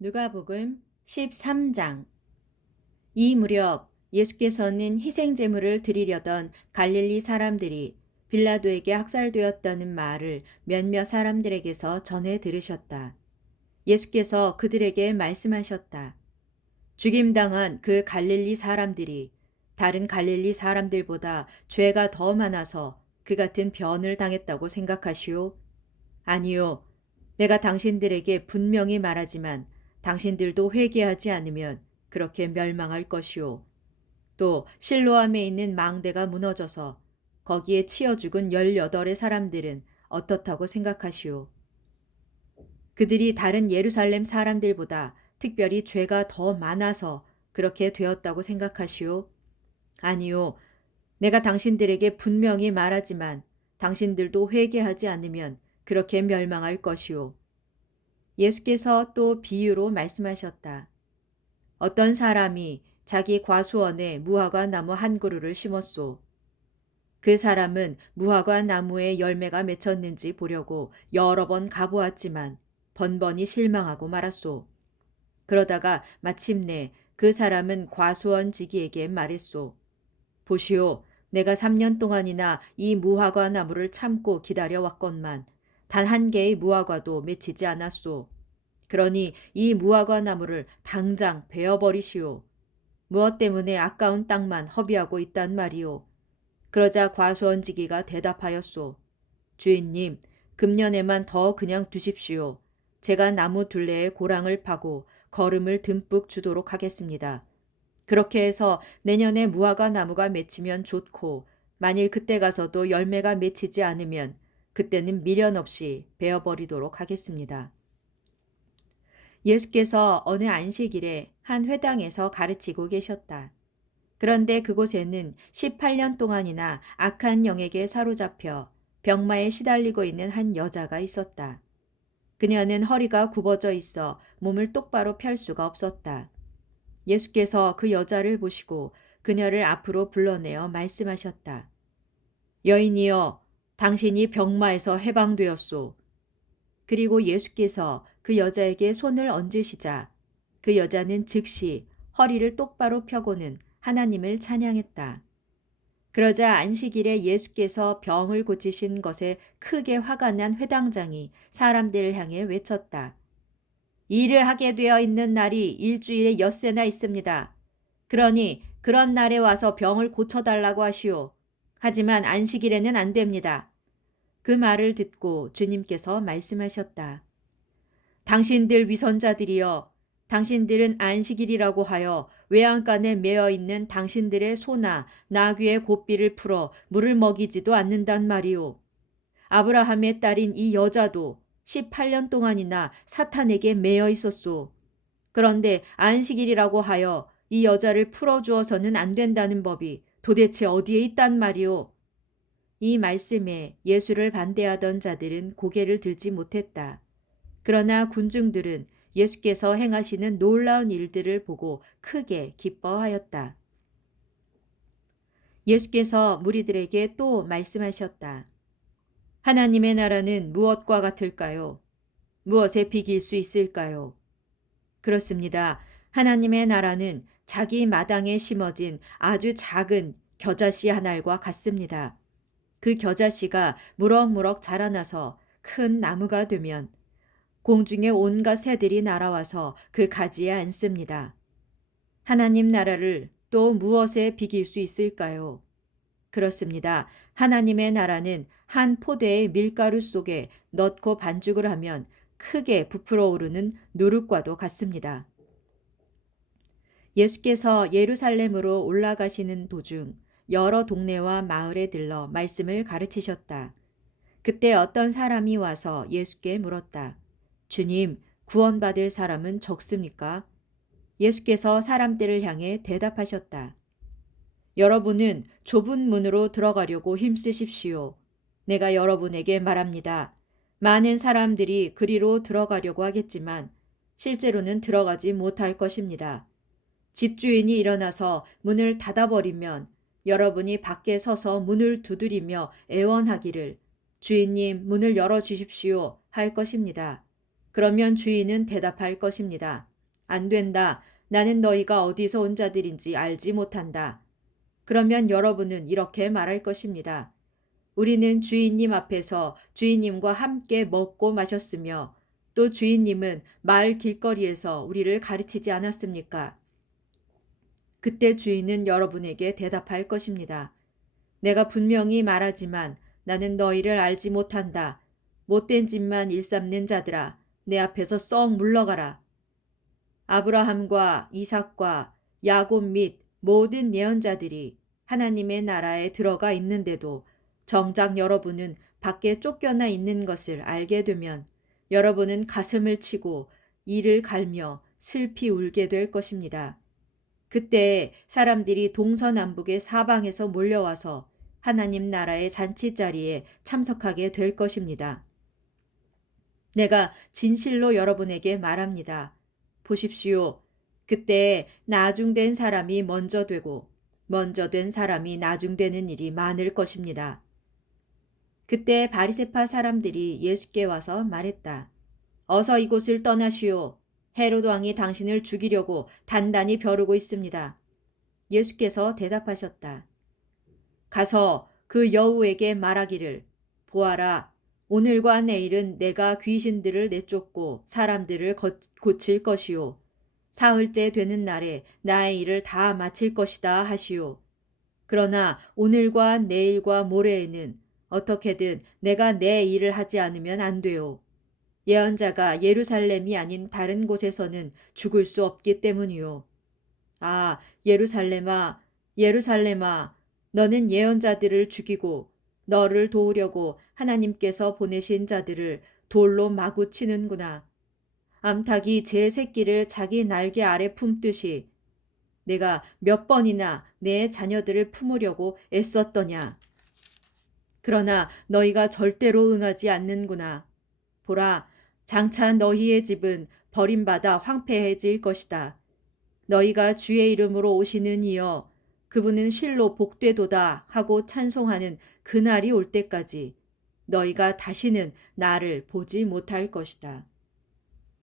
누가복음 13장. 이 무렵 예수께서는 희생 제물을 드리려던 갈릴리 사람들이 빌라도에게 학살되었다는 말을 몇몇 사람들에게서 전해 들으셨다. 예수께서 그들에게 말씀하셨다. 죽임당한 그 갈릴리 사람들이 다른 갈릴리 사람들보다 죄가 더 많아서 그 같은 변을 당했다고 생각하시오? 아니요. 내가 당신들에게 분명히 말하지만 당신들도 회개하지 않으면 그렇게 멸망할 것이오. 또 실로암에 있는 망대가 무너져서 거기에 치여 죽은 18의 사람들은 어떻다고 생각하시오? 그들이 다른 예루살렘 사람들보다 특별히 죄가 더 많아서 그렇게 되었다고 생각하시오? 아니요. 내가 당신들에게 분명히 말하지만 당신들도 회개하지 않으면 그렇게 멸망할 것이오. 예수께서 또 비유로 말씀하셨다. 어떤 사람이 자기 과수원에 무화과 나무 한 그루를 심었소. 그 사람은 무화과 나무에 열매가 맺혔는지 보려고 여러 번 가보았지만 번번이 실망하고 말았소. 그러다가 마침내 그 사람은 과수원 지기에게 말했소. 보시오, 내가 3년 동안이나 이 무화과 나무를 참고 기다려왔건만 단 한 개의 무화과도 맺히지 않았소. 그러니 이 무화과 나무를 당장 베어버리시오. 무엇 때문에 아까운 땅만 허비하고 있단 말이오. 그러자 과수원지기가 대답하였소. 주인님, 금년에만 더 그냥 두십시오. 제가 나무 둘레에 고랑을 파고 거름을 듬뿍 주도록 하겠습니다. 그렇게 해서 내년에 무화과 나무가 맺히면 좋고 만일 그때 가서도 열매가 맺히지 않으면 그때는 미련 없이 베어버리도록 하겠습니다. 예수께서 어느 안식일에 한 회당에서 가르치고 계셨다. 그런데 그곳에는 18년 동안이나 악한 영에게 사로잡혀 병마에 시달리고 있는 한 여자가 있었다. 그녀는 허리가 굽어져 있어 몸을 똑바로 펼 수가 없었다. 예수께서 그 여자를 보시고 그녀를 앞으로 불러내어 말씀하셨다. 여인이여, 당신이 병마에서 해방되었소. 그리고 예수께서 그 여자에게 손을 얹으시자 그 여자는 즉시 허리를 똑바로 펴고는 하나님을 찬양했다. 그러자 안식일에 예수께서 병을 고치신 것에 크게 화가 난 회당장이 사람들을 향해 외쳤다. 일을 하게 되어 있는 날이 일주일에 엿새나 있습니다. 그러니 그런 날에 와서 병을 고쳐달라고 하시오. 하지만 안식일에는 안 됩니다. 그 말을 듣고 주님께서 말씀하셨다. 당신들 위선자들이여, 당신들은 안식일이라고 하여 외양간에 매어 있는 당신들의 소나 나귀의 고삐를 풀어 물을 먹이지도 않는단 말이오. 아브라함의 딸인 이 여자도 18년 동안이나 사탄에게 매여 있었소. 그런데 안식일이라고 하여 이 여자를 풀어주어서는 안 된다는 법이 도대체 어디에 있단 말이오. 이 말씀에 예수를 반대하던 자들은 고개를 들지 못했다. 그러나 군중들은 예수께서 행하시는 놀라운 일들을 보고 크게 기뻐하였다. 예수께서 무리들에게 또 말씀하셨다. 하나님의 나라는 무엇과 같을까요? 무엇에 비길 수 있을까요? 그렇습니다. 하나님의 나라는 자기 마당에 심어진 아주 작은 겨자씨 한 알과 같습니다. 그 겨자씨가 무럭무럭 자라나서 큰 나무가 되면 공중에 온갖 새들이 날아와서 그 가지에 앉습니다. 하나님 나라를 또 무엇에 비길 수 있을까요? 그렇습니다. 하나님의 나라는 한 포대의 밀가루 속에 넣고 반죽을 하면 크게 부풀어 오르는 누룩과도 같습니다. 예수께서 예루살렘으로 올라가시는 도중 여러 동네와 마을에 들러 말씀을 가르치셨다. 그때 어떤 사람이 와서 예수께 물었다. 주님, 구원받을 사람은 적습니까? 예수께서 사람들을 향해 대답하셨다. 여러분은 좁은 문으로 들어가려고 힘쓰십시오. 내가 여러분에게 말합니다. 많은 사람들이 그리로 들어가려고 하겠지만 실제로는 들어가지 못할 것입니다. 집주인이 일어나서 문을 닫아버리면 여러분이 밖에 서서 문을 두드리며 애원하기를 주인님 문을 열어주십시오 할 것입니다. 그러면 주인은 대답할 것입니다. 안 된다. 나는 너희가 어디서 온 자들인지 알지 못한다. 그러면 여러분은 이렇게 말할 것입니다. 우리는 주인님 앞에서 주인님과 함께 먹고 마셨으며 또 주인님은 마을 길거리에서 우리를 가르치지 않았습니까? 그때 주인은 여러분에게 대답할 것입니다. 내가 분명히 말하지만 나는 너희를 알지 못한다. 못된 짓만 일삼는 자들아, 내 앞에서 썩 물러가라. 아브라함과 이삭과 야곱 및 모든 예언자들이 하나님의 나라에 들어가 있는데도 정작 여러분은 밖에 쫓겨나 있는 것을 알게 되면 여러분은 가슴을 치고 이를 갈며 슬피 울게 될 것입니다. 그때 사람들이 동서남북의 사방에서 몰려와서 하나님 나라의 잔치자리에 참석하게 될 것입니다. 내가 진실로 여러분에게 말합니다. 보십시오. 그때 나중된 사람이 먼저 되고 먼저 된 사람이 나중되는 일이 많을 것입니다. 그때 바리새파 사람들이 예수께 와서 말했다. 어서 이곳을 떠나시오. 헤롯 왕이 당신을 죽이려고 단단히 벼르고 있습니다. 예수께서 대답하셨다. 가서 그 여우에게 말하기를 보아라. 오늘과 내일은 내가 귀신들을 내쫓고 사람들을 고칠 것이요. 사흘째 되는 날에 나의 일을 다 마칠 것이다 하시오. 그러나 오늘과 내일과 모레에는 어떻게든 내가 내 일을 하지 않으면 안 돼요. 예언자가 예루살렘이 아닌 다른 곳에서는 죽을 수 없기 때문이요. 아, 예루살렘아, 예루살렘아, 너는 예언자들을 죽이고 너를 도우려고 하나님께서 보내신 자들을 돌로 마구 치는구나. 암탉이 제 새끼를 자기 날개 아래 품듯이 내가 몇 번이나 내 자녀들을 품으려고 애썼더냐. 그러나 너희가 절대로 응하지 않는구나. 보라, 장차 너희의 집은 버림받아 황폐해질 것이다. 너희가 주의 이름으로 오시는 이여 그분은 실로 복되도다 하고 찬송하는 그날이 올 때까지 너희가 다시는 나를 보지 못할 것이다.